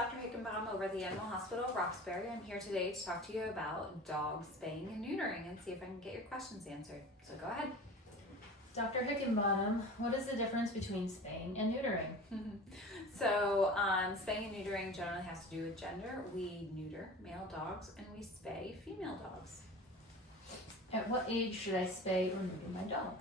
Dr. Hickenbottom over at the Animal Hospital of Roxbury. I'm here today to talk to you about dog spaying and neutering and see if I can get your questions answered. So go ahead. Dr. Hickenbottom, what is the difference between spaying and neutering? So spaying and neutering generally has to do with gender. We neuter male dogs and we spay female dogs. At what age should I spay or neuter my dog?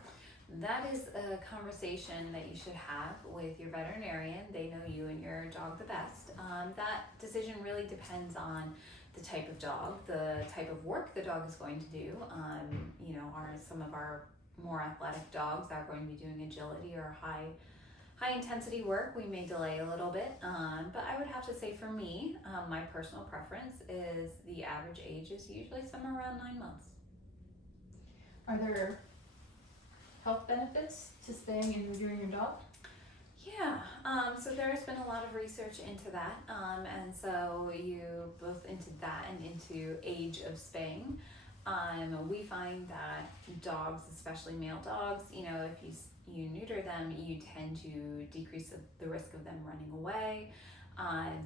That is a conversation that you should have with your veterinarian. They know you and your dog the best. That decision really depends on the type of dog, the type of work the dog is going to do. Some of our more athletic dogs are going to be doing agility or high intensity work. We may delay a little bit, but I would have to say for me, my personal preference is the average age is usually somewhere around 9 months. Are there health benefits to spaying and neutering your dog? Yeah, so there's been a lot of research into that, and so you both into that and into age of spaying. We find that dogs, especially male dogs, if you neuter them, you tend to decrease the risk of them running away.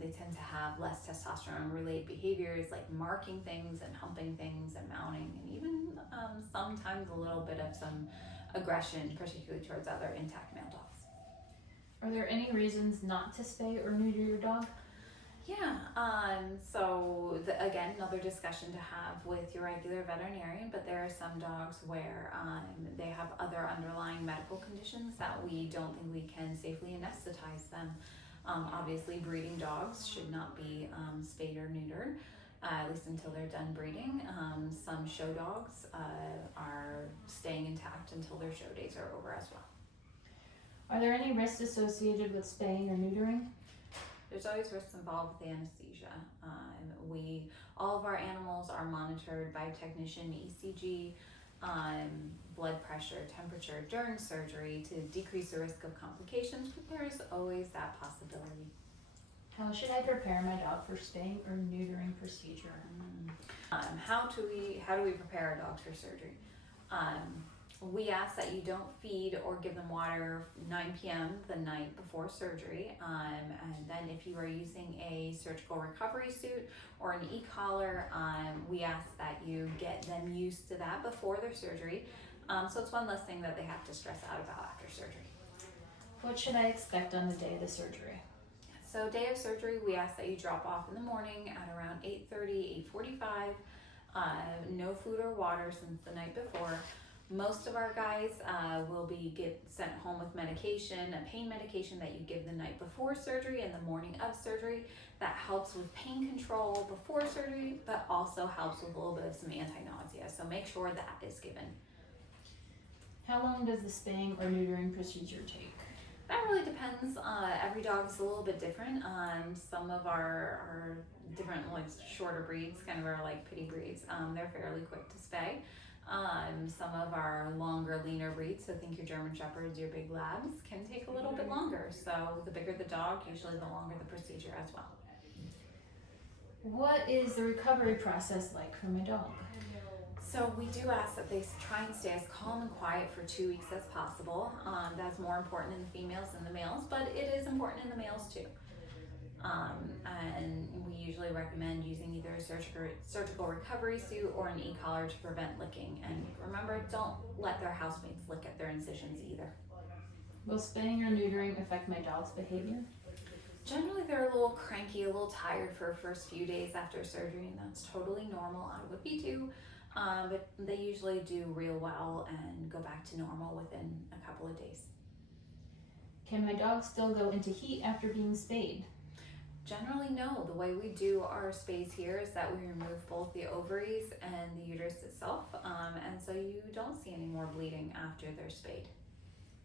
They tend to have less testosterone-related behaviors like marking things and humping things and mounting, and even sometimes a little bit of some aggression, particularly towards other intact male dogs. Are there any reasons not to spay or neuter your dog? Yeah, again, another discussion to have with your regular veterinarian, but there are some dogs where they have other underlying medical conditions that we don't think we can safely anesthetize them. Obviously, breeding dogs should not be spayed or neutered, at least until they're done breeding. Some show dogs are staying intact until their show days are over as well. Are there any risks associated with spaying or neutering? There's always risks involved with anesthesia. All of our animals are monitored by a technician, ECG, blood pressure, temperature during surgery to decrease the risk of complications, but there is always that possibility. How should I prepare my dog for spaying or neutering procedure? How do we prepare our dogs for surgery? We ask that you don't feed or give them water 9 p.m. the night before surgery. And then if you are using a surgical recovery suit or an e-collar, we ask that you get them used to that before their surgery. So it's one less thing that they have to stress out about after surgery. What should I expect on the day of the surgery? So day of surgery, we ask that you drop off in the morning at around 8:30, 8:45. No food or water since the night before. Most of our guys will be sent home with medication, a pain medication that you give the night before surgery and the morning of surgery. That helps with pain control before surgery, but also helps with a little bit of some anti-nausea. So make sure that is given. How long does the spaying or neutering procedure take? That really depends. Every dog is a little bit different. Some of our different, like shorter breeds, kind of are like pity breeds. They're fairly quick to spay. Some of our longer, leaner breeds, so think your German Shepherds, your big labs, can take a little bit longer. So the bigger the dog, usually the longer the procedure as well. What is the recovery process like for my dog? So we do ask that they try and stay as calm and quiet for 2 weeks as possible. That's more important in the females than the males, but it is important in the males too. And we usually recommend using either a surgical recovery suit or an e-collar to prevent licking. And remember, don't let their housemates lick at their incisions either. Will spaying or neutering affect my dog's behavior? Generally, they're a little cranky, a little tired for the first few days after surgery, and that's totally normal. I would be too. But they usually do real well and go back to normal within a couple of days. Can my dog still go into heat after being spayed? Generally, no. The way we do our spays here is that we remove both the ovaries and the uterus itself, and so you don't see any more bleeding after they're spayed.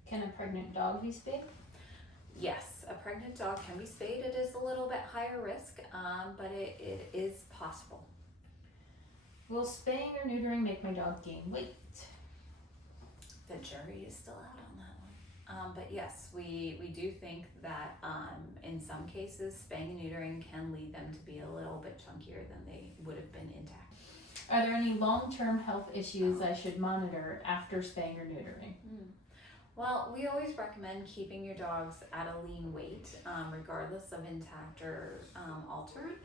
Can a pregnant dog be spayed? Yes, a pregnant dog can be spayed. It is a little bit higher risk, but it is possible. Will spaying or neutering make my dog gain weight? The jury is still out on that one. But yes, we do think that in some cases, spaying and neutering can lead them to be a little bit chunkier than they would have been intact. Are there any long-term health issues I should monitor after spaying or neutering? Well, we always recommend keeping your dogs at a lean weight. regardless of intact or altered,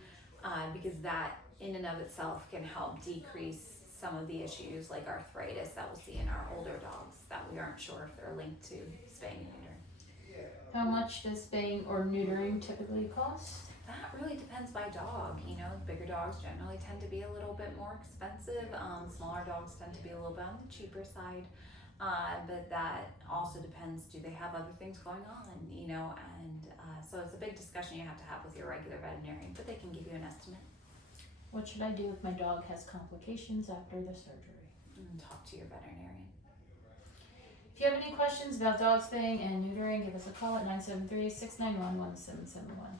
because that in and of itself can help decrease some of the issues like arthritis that we'll see in our older dogs that we aren't sure if they're linked to spaying and neutering. How much does spaying or neutering typically cost? That really depends by dog. You know, bigger dogs generally tend to be a little bit more expensive. Smaller dogs tend to be a little bit on the cheaper side. But that also depends, do they have other things going on, you know, and so it's a big discussion you have to have with your regular veterinarian, but they can give you an estimate. What should I do if my dog has complications after the surgery? And talk to your veterinarian. If you have any questions about dog spaying and neutering, give us a call at 973-691-1771.